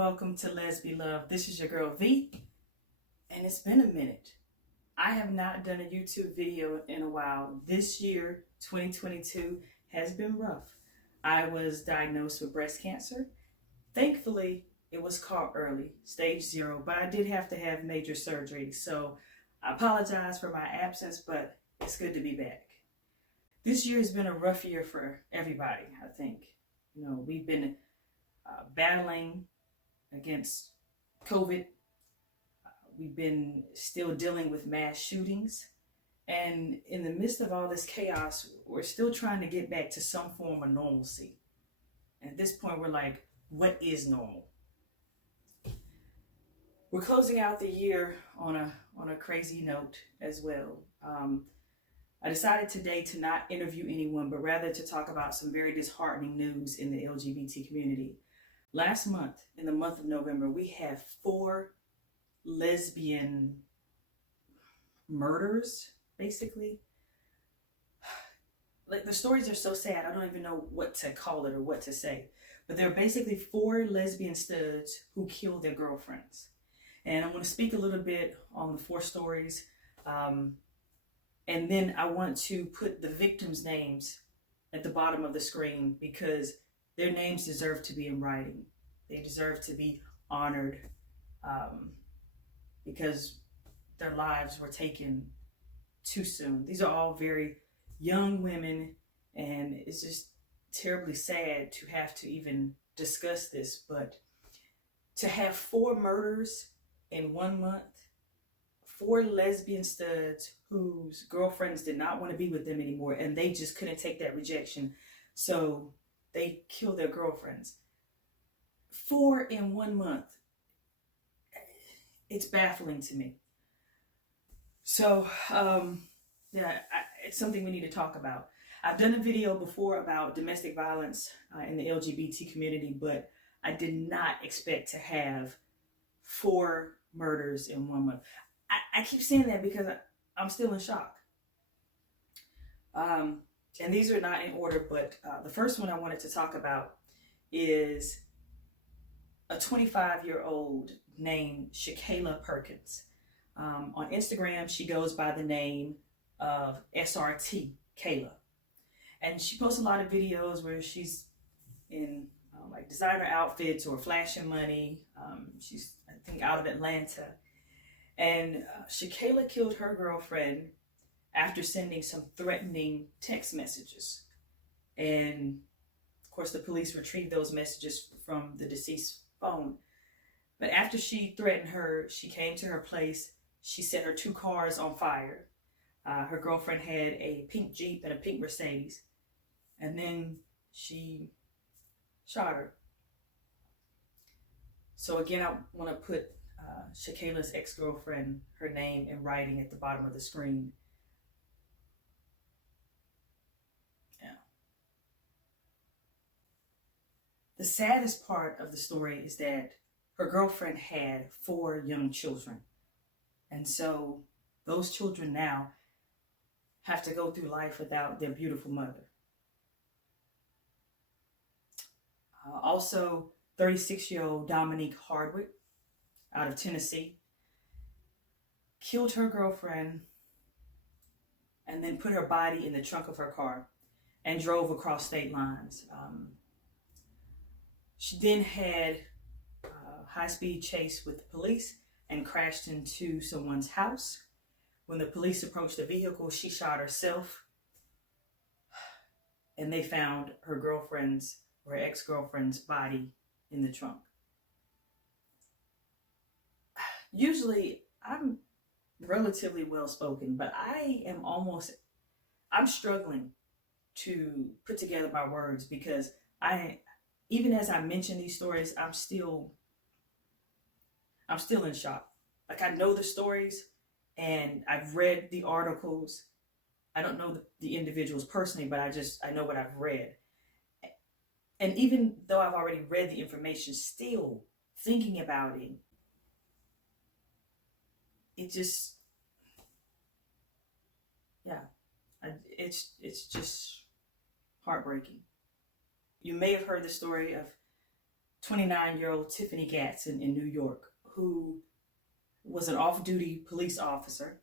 welcome to Lesbi Love. This is your girl V, and it's been a minute. I have not done a YouTube video in a while. This year, 2022, has been rough. I was diagnosed with breast cancer. Thankfully, it was caught early, stage 0, but I did have to have major surgery. So I apologize for my absence, but it's good to be back. This year has been a rough year for everybody, I think. You know, we've been battling against COVID. We've been still dealing with mass shootings. And in the midst of all this chaos, we're still trying to get back to some form of normalcy. And at this point, we're like, what is normal? We're closing out the year on a crazy note as well. I decided today to not interview anyone, but rather to talk about some very disheartening news in the LGBT community. Last month, in the month of November, we had 4 lesbian murders, basically. Like, the stories are so sad, I don't even know what to call it or what to say. But there are basically 4 lesbian studs who killed their girlfriends. And I'm going to speak a little bit on the 4 stories. And then I want to put the victims' names at the bottom of the screen because their names deserve to be in writing. They deserve to be honored because their lives were taken too soon. These are all very young women, and it's just terribly sad to have to even discuss this. But to have 4 murders in 1 month, 4 lesbian studs whose girlfriends did not want to be with them anymore, and they just couldn't take that rejection, so they killed their girlfriends. 4 in 1 month. It's baffling to me. So, it's something we need to talk about. I've done a video before about domestic violence in the LGBT community, but I did not expect to have 4 murders in 1 month. I keep saying that because I'm still in shock. And these are not in order, but the first one I wanted to talk about is a 25-year-old named Shakiya Perkins. On Instagram, she goes by the name of SRT, Kayla. And she posts a lot of videos where she's in like designer outfits or flashing money. She's, I think, out of Atlanta. And Shakiya killed her girlfriend after sending some threatening text messages. And of course, the police retrieved those messages from the deceased's phone. But after she threatened her, she came to her place. She set her 2 cars on fire. Her girlfriend had a pink Jeep and a pink Mercedes. And then she shot her. So again, I want to put Shakiya's ex-girlfriend, her name in writing at the bottom of the screen. Yeah. The saddest part of the story is that her girlfriend had 4 young children. And so those children now have to go through life without their beautiful mother. Also, 36-year-old Dominique Hardwick out of Tennessee killed her girlfriend and then put her body in the trunk of her car and drove across state lines. She then had a high-speed chase with the police and crashed into someone's house. When the police approached the vehicle, she shot herself, and they found her ex-girlfriend's body in the trunk. Usually, I'm relatively well-spoken, but I'm struggling to put together my words because even as I mention these stories, I'm still in shock. Like, I know the stories and I've read the articles. I don't know the individuals personally, but I know what I've read. And even though I've already read the information, still thinking about it, it's just heartbreaking. You may have heard the story of 29-year-old Tiffani Gatson in New York, who was an off-duty police officer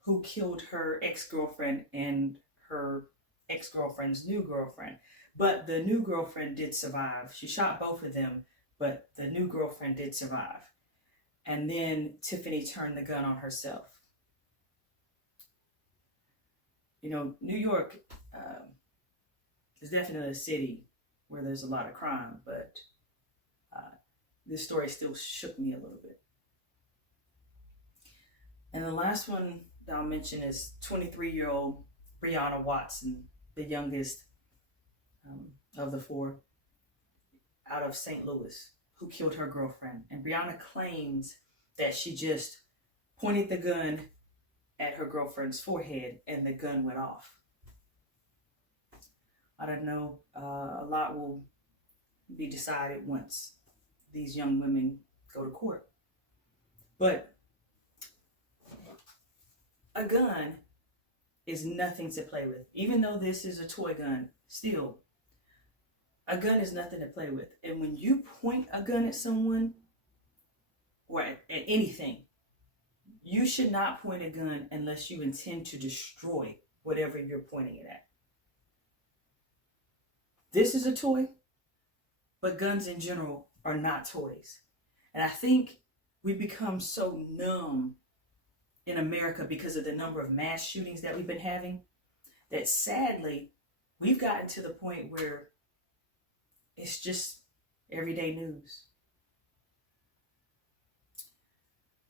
who killed her ex-girlfriend and her ex-girlfriend's new girlfriend. But the new girlfriend did survive. She shot both of them, but the new girlfriend did survive. And then Tiffani turned the gun on herself. You know, New York is definitely a city where there's a lot of crime, but this story still shook me a little bit. And the last one that I'll mention is 23-year-old Brianna Watson, the youngest of the four, out of St. Louis, who killed her girlfriend. And Brianna claims that she just pointed the gun at her girlfriend's forehead and the gun went off. I don't know. A lot will be decided once these young women go to court. But a gun is nothing to play with. Even though this is a toy gun, still, a gun is nothing to play with. And when you point a gun at someone or at anything, you should not point a gun unless you intend to destroy whatever you're pointing it at. This is a toy, but guns in general are not toys. And I think we've become so numb in America because of the number of mass shootings that we've been having, that sadly, we've gotten to the point where it's just everyday news.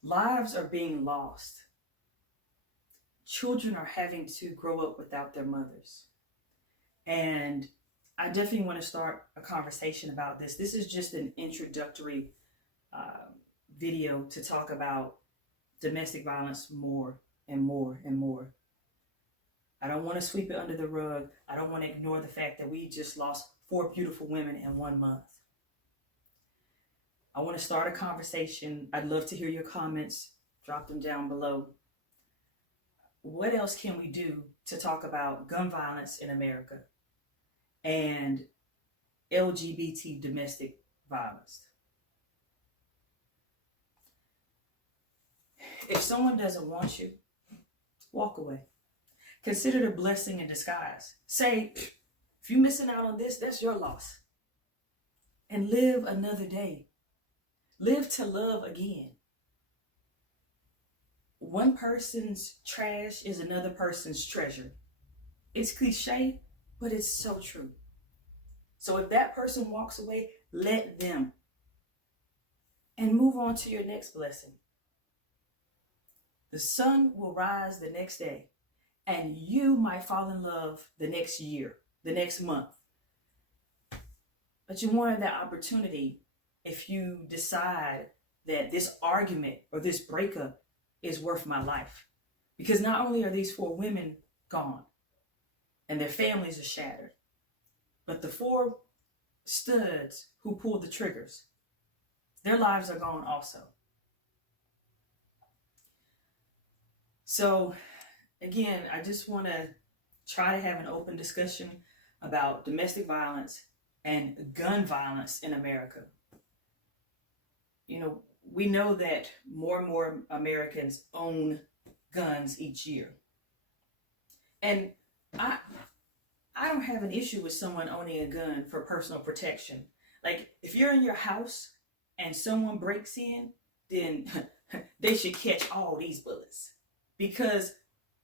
Lives are being lost. Children are having to grow up without their mothers. And I definitely want to start a conversation about this. This is just an introductory video to talk about domestic violence more and more and more. I don't want to sweep it under the rug. I don't want to ignore the fact that we just lost 4 beautiful women in 1 month. I want to start a conversation. I'd love to hear your comments. Drop them down below. What else can we do to talk about gun violence in America and LGBT domestic violence? If someone doesn't want you, walk away. Consider it a blessing in disguise. Say, if you're missing out on this, that's your loss. And live another day. Live to love again. One person's trash is another person's treasure. It's cliche, but it's so true. So if that person walks away, let them. And move on to your next blessing. The sun will rise the next day, and you might fall in love the next year, the next month. But you wanted that opportunity if you decide that this argument or this breakup is worth my life. Because not only are these 4 women gone and their families are shattered, but the 4 studs who pulled the triggers, their lives are gone also. So again, I just want to try to have an open discussion about domestic violence and gun violence in America. You know, we know that more and more Americans own guns each year. And I don't have an issue with someone owning a gun for personal protection. Like, if you're in your house and someone breaks in, then they should catch all these bullets. Because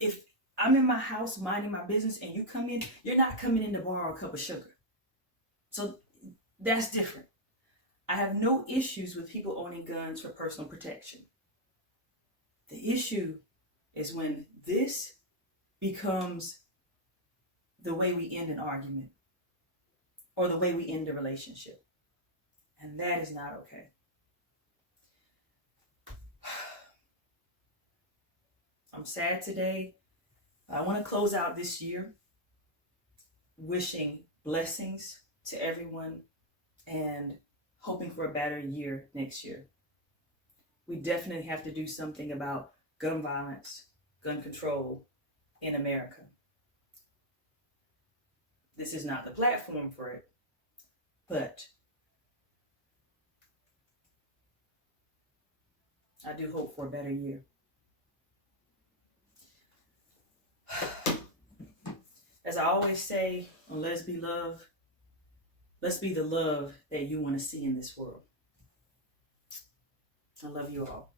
if I'm in my house minding my business and you come in, you're not coming in to borrow a cup of sugar. So that's different. I have no issues with people owning guns for personal protection. The issue is when this becomes the way we end an argument or the way we end a relationship. And that is not okay. I'm sad today. I want to close out this year wishing blessings to everyone and hoping for a better year next year. We definitely have to do something about gun violence, gun control in America. This is not the platform for it, but I do hope for a better year. As I always say on Let's Be Love, let's be the love that you want to see in this world. I love you all.